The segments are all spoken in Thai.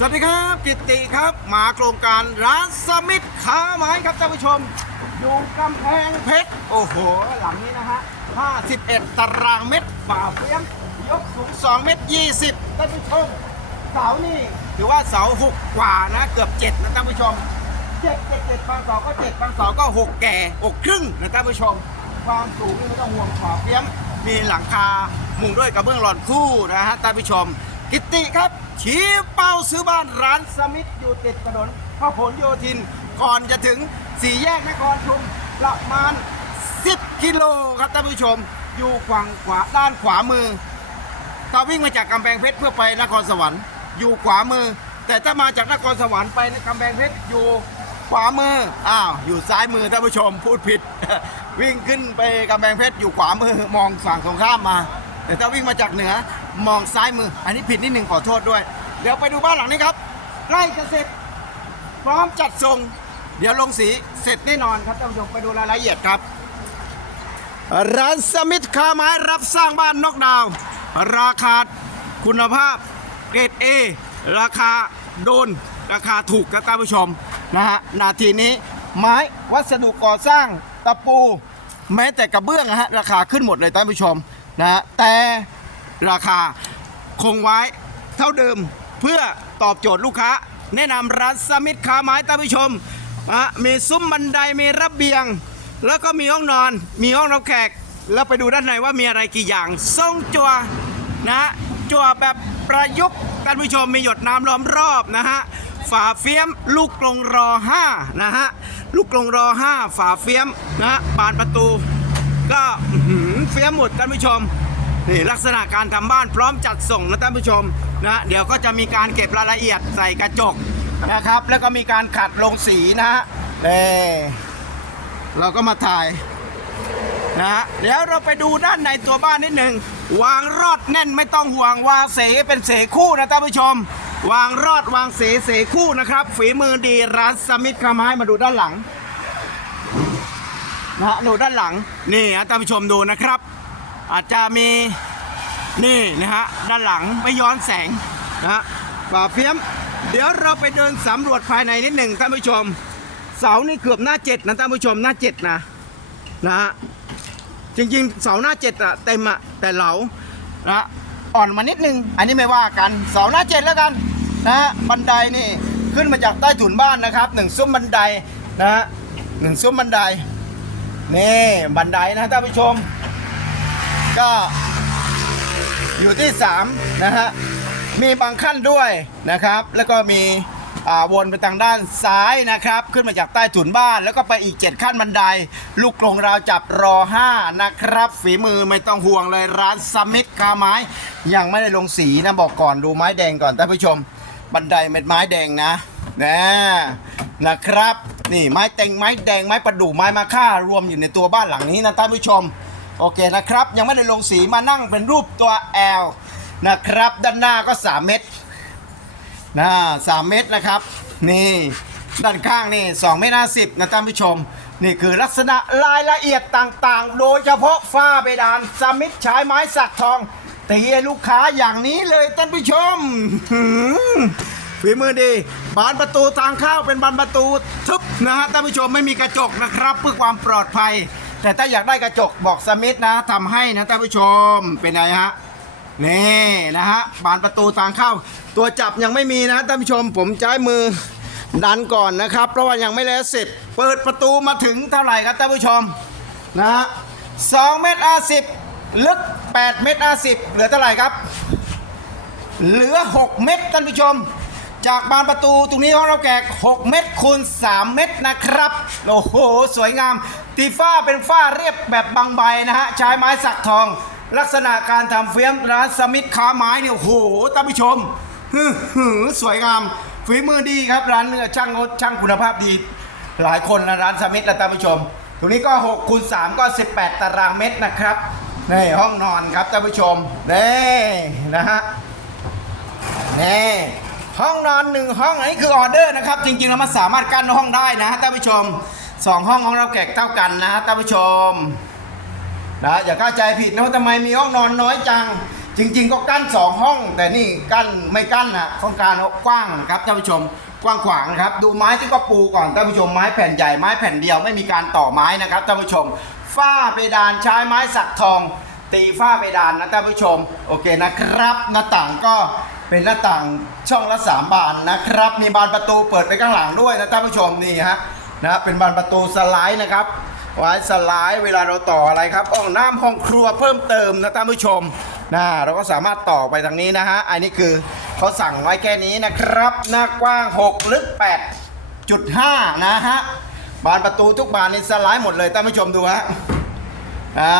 สวัสดีครับกิตติครับมาโครงการร้านสมิธขาไม้ครับท่านผู้ชม อยู่กำแพงเพชรโอ้โห หลังนี้นะฮะ 51 ตารางเมตรฝ่าเฟียมยกสูง 2 เมตร 20ท่านผู้ชม เสานี่ถือว่าเสาหกกว่านะ เกือบ 7 นะท่านผู้ชมเจ็ดเจ็ดเจ็ดบางเสาก็เจ็ดบางเสาก็หกแก่หกครึ่งนะท่านผู้ชม ความสูงนี่ไม่ต้องห่วงขอเฟี้ยมมีหลังคามุงด้วยกระเบื้องหลอนคู่นะฮะท่านผู้ชม กิตติครับ ชี้เป้าซื้อบ้านร้านสมิธอยู่ติดถนนพหลโยธิน ก่อนจะถึงสี่แยกนครชุมประมาณ 10 กิโลครับท่านผู้ชม อยู่ฝั่งขวาด้านขวามือถ้าวิ่งมาจากกำแพงเพชรเพื่อไปนครสวรรค์อยู่ขวามือ แต่ถ้ามาจากนครสวรรค์ไปกำแพงเพชรอยู่ขวามือ อ้าว อยู่ซ้ายมือท่านผู้ชมพูดผิด วิ่งขึ้นไปกำแพงเพชรอยู่ขวามือมองฝั่งตรงข้ามมา แต่ถ้าวิ่งมาจากเหนือ มองซ้ายมือ อันนี้ผิดนิดหนึ่งขอโทษด้วย เดี๋ยวไปดูบ้านหลังนี้ครับใกล้จะเสร็จ พร้อมจัดส่งเดี๋ยวลงสีเสร็จแน่นอนครับท่านผู้ชมไปดูรายละเอียดครับ ร้านสมิธคาไม้รับสร้างบ้านนอกดาว ราคาคุณภาพเกรด A ราคาโดน ราคาถูกครับท่านผู้ชมนะฮะนาทีนี้ไม้วัสดุก่อสร้างตะปู แม้แต่กระเบื้องนะฮะราคาขึ้นหมดเลยท่านผู้ชมนะฮะแต่ ราคาคงไว้เท่าเดิมเพื่อตอบโจทย์ลูกค้า แนะนำร้านสมิธคาไม้ท่านผู้ชมมีซุ้มบันไดมีระเบียง แล้วก็มีห้องนอน มีห้องรับแขก แล้วไปดูด้านในว่ามีอะไรกี่อย่างทรงจัวนะจัวแบบประยุกต์ท่านผู้ชมมีหยดน้ำล้อมรอบนะฮะฝาเฟี้ยมลูกกลงรอ5นะฮะลูกกลงรอ5ฝาเฟี้ยมนะฮะบานประตู ก็เฟี้ยมหมดท่านผู้ชม นี่ลักษณะการทำบ้านพร้อมจัดส่งนะท่านผู้ชมนะเดี๋ยวก็จะมีการเก็บรายละเอียดใส่กระจกนะครับ แล้วก็มีการขัดลงสีนะฮะนี่เราก็มาถ่ายนะฮะเดี๋ยวเราไปดูด้านในตัวบ้านนิดหนึ่งวางรอดแน่นไม่ต้องห่วงวางเสเป็นเสคู่นะท่านผู้ชม วางรอดวางเสเสคู่นะครับ ฝีมือดีร้านสมิธคาไม้มาดูด้านหลังนะฮะดูด้านหลังนี่ฮะท่านผู้ชมดูนะครับ อาจจะมี นี่นะฮะด้านหลังไม่ย้อนแสงนะฮะฝาเฟียม เดี๋ยวเราไปเดินสำรวจภายในนิดหนึ่งท่านผู้ชม เสานี่เกือบหน้าเจ็ดนะท่านผู้ชมหน้าเจ็ดนะนะฮะจริงๆ เสาหน้าเจ็ดอะเต็มอะแต่เหลานะอ่อนมานิดนึง อันนี้ไม่ว่ากันเสาหน้าเจ็ดแล้วกันนะฮะบันไดนี่ขึ้นมาจากใต้ถุนบ้านนะครับหนึ่งซุ้มบันไดนะฮะหนึ่งซุ้มบันไดนี่บันไดนะท่านผู้ชม ก็ อยู่ที่ 3 นะฮะ มีบางขั้นด้วยนะครับ แล้วก็มีวนไปทางด้านซ้ายนะครับ ขึ้นมาจากใต้ถุนบ้าน แล้วก็ไปอีก 7 ขั้นบันได ลูกกรงราวจับรอ 5 นะครับ ฝีมือไม่ต้องห่วงเลยร้านสมิธคาไม้ ยังไม่ได้ลงสีนะบอกก่อนดูไม้แดงก่อนท่านผู้ชม บันไดเป็นไม้แดงนะนะนะครับ นี่ไม้เต็งไม้แดงไม้ประดู่ไม้มาค่ารวมอยู่ในตัวบ้านหลังนี้นะท่านผู้ชม โอเคนะครับ ยังไม่ได้ลงสีมานั่งเป็นรูปตัว L นะครับ ด้านหน้าก็ 3 เม็ดนะสามเม็ดนะครับ นี่ด้านข้างนี่2เมตรห้าสิบนะท่านผู้ชม นี่คือลักษณะรายละเอียดต่างๆ โดยเฉพาะฝ้าเพดานสมิธใช้ไม้สักทองตีให้ลูกค้าอย่างนี้เลยท่านผู้ชมหือฝีมือดี บานประตูทางเข้าเป็นบานประตูทึบนะฮะท่านผู้ชมไม่มีกระจกนะครับ เพื่อความปลอดภัย แต่ถ้าอยากได้กระจกบอกสมิธนะทำให้นะท่านผู้ชมเป็นไงฮะนี่นะฮะบานประตูทางเข้า ตัวจับยังไม่มีนะท่านผู้ชม ผมใช้มือดันก่อนนะครับ เพราะว่ายังไม่แล้วเสร็จ เปิดประตูมาถึงเท่าไหร่ครับท่านผู้ชมนะฮะสองเมตรอาสิบลึก8เมตรอาสิบเหลือเท่าไหร่ครับ เหลือ 6 เมตรท่านผู้ชม จากบานประตูตรงนี้ของเราแกก6เมตรคูณ3เมตรนะครับโอ้โหสวยงาม ตีฝ้าเป็นฝ้าเรียบแบบบางใบนะฮะใช้ไม้สักทอง ลักษณะการทำเฟี้ยมร้านสมิธค้าไม้เนี่ยโอ้โหท่านผู้ชมฮึ่มสวยงามฝีมือดีครับร้านเนื้อช่างช่างคุณภาพดี หลายคนนะร้านสมิธและท่านผู้ชมตรงนี้ก็6คูณ3ก็ 18 ตารางเมตรนะครับนี่ห้องนอนครับท่านผู้ชมนี่นะฮะนี่ห้องนอนหนึ่งห้องอันนี้คือออเดอร์นะครับ จริงๆแล้วมันสามารถกั้นห้องได้นะฮะท่านผู้ชม สองห้องของเราแขกเท่ากันนะฮะท่านผู้ชมนะอย่าเข้าใจผิดนะว่าทำไมมีห้องนอนน้อยจัง จริง ๆ ก็กั้นสองห้อง แต่นี่กั้นไม่กั้นนะต้องการกว้างครับท่านผู้ชมกว้างขวางนะครับ ดูไม้ที่ก็ปูก่อนท่านผู้ชมไม้แผ่นใหญ่ไม้แผ่นเดียวไม่มีการต่อไม้นะครับท่านผู้ชมฝ้าเพดานใช้ไม้สักทอง ตีฝ้าเพดานนะท่านผู้ชมโอเคนะครับ หน้าต่างก็เป็นหน้าต่างช่องละสามบานนะครับ มีบานประตูเปิดไปข้างหลังด้วยนะท่านผู้ชมนี่ฮะ นะเป็นบานประตูสไลด์นะครับไว้สไลด์เวลาเราต่ออะไรครับห้องน้ำห้องครัวเพิ่มเติมนะท่านผู้ชมนะเราก็สามารถต่อไปทางนี้นะฮะอันนี้คือเขาสั่งไว้แค่นี้นะครับ หน้ากว้าง 6 ลึก 8.5 นะฮะบานประตูทุกบานนี่สไลด์หมดเลยท่านผู้ชมดูฮะอ่า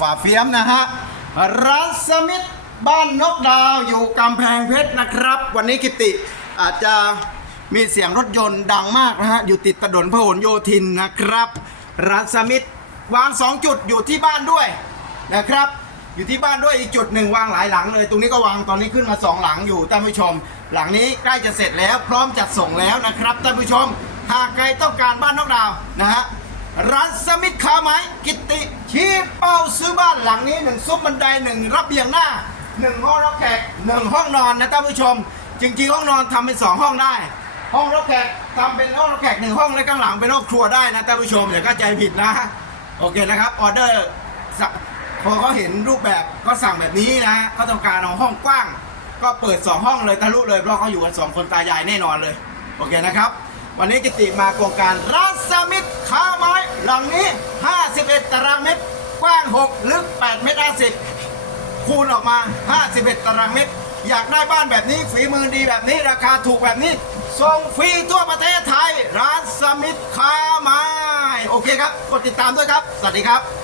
ฝาเฟียมนะฮะร้านสมิธบ้านนกดาวอยู่กำแพงเพชรนะครับ วันนี้กิติอาจจะ มีเสียงรถยนต์ดังมากนะฮะ อยู่ติดถนนพหลโยธินนะครับร้านสมิธวาง 2 จุดอยู่ที่บ้านด้วยนะครับ อยู่ที่บ้านด้วยอีกจุดหนึ่งวางหลายหลังเลย ตรงนี้ก็วางตอนนี้ขึ้นมา 2 หลังอยู่ท่านผู้ชม หลังนี้ใกล้จะเสร็จแล้วพร้อมจัดส่งแล้วนะครับท่านผู้ชมหากใครต้องการบ้านนอกดาวนะฮะร้านสมิธค้าไม้กิติชี้เป้าซื้อบ้านหลังนี้หนึ่งซุ้มบันไดหนึ่งระเบียงหน้าหนึ่งห้องรับแขกหนึ่งห้องนอนนะท่านผู้ชม จริงๆห้องนอนทำเป็นสองห้องได้ ห้องรับแขกทำเป็นห้องรับแขกหนึ่งห้องและข้างหลังเป็นห้องครัวได้นะท่านผู้ชมอย่าเข้าใจผิดนะ โอเคนะครับออเดอร์พอเขาเห็นรูปแบบก็สั่งแบบนี้นะเขาต้องการเอาห้องกว้าง ก็เปิดสองห้องเลยทะลุเลยเพราะเขาอยู่กันสองคนตายายแน่นอนเลยโอเคนะครับ วันนี้กิติมาโครงการร้าสมิธค้าไม้หลังนี้ 51 ตารางเมตรกว้าง 6 ลึก 8 เมตร50คูณออกมา 51 ตารางเมตร อยากได้บ้านแบบนี้ฝีมือดีแบบนี้ราคาถูกแบบนี้ ส่งฟรีทั่วประเทศไทย ร้านสมิธคาไม้โอเคครับ กดติดตามด้วยครับ สวัสดีครับ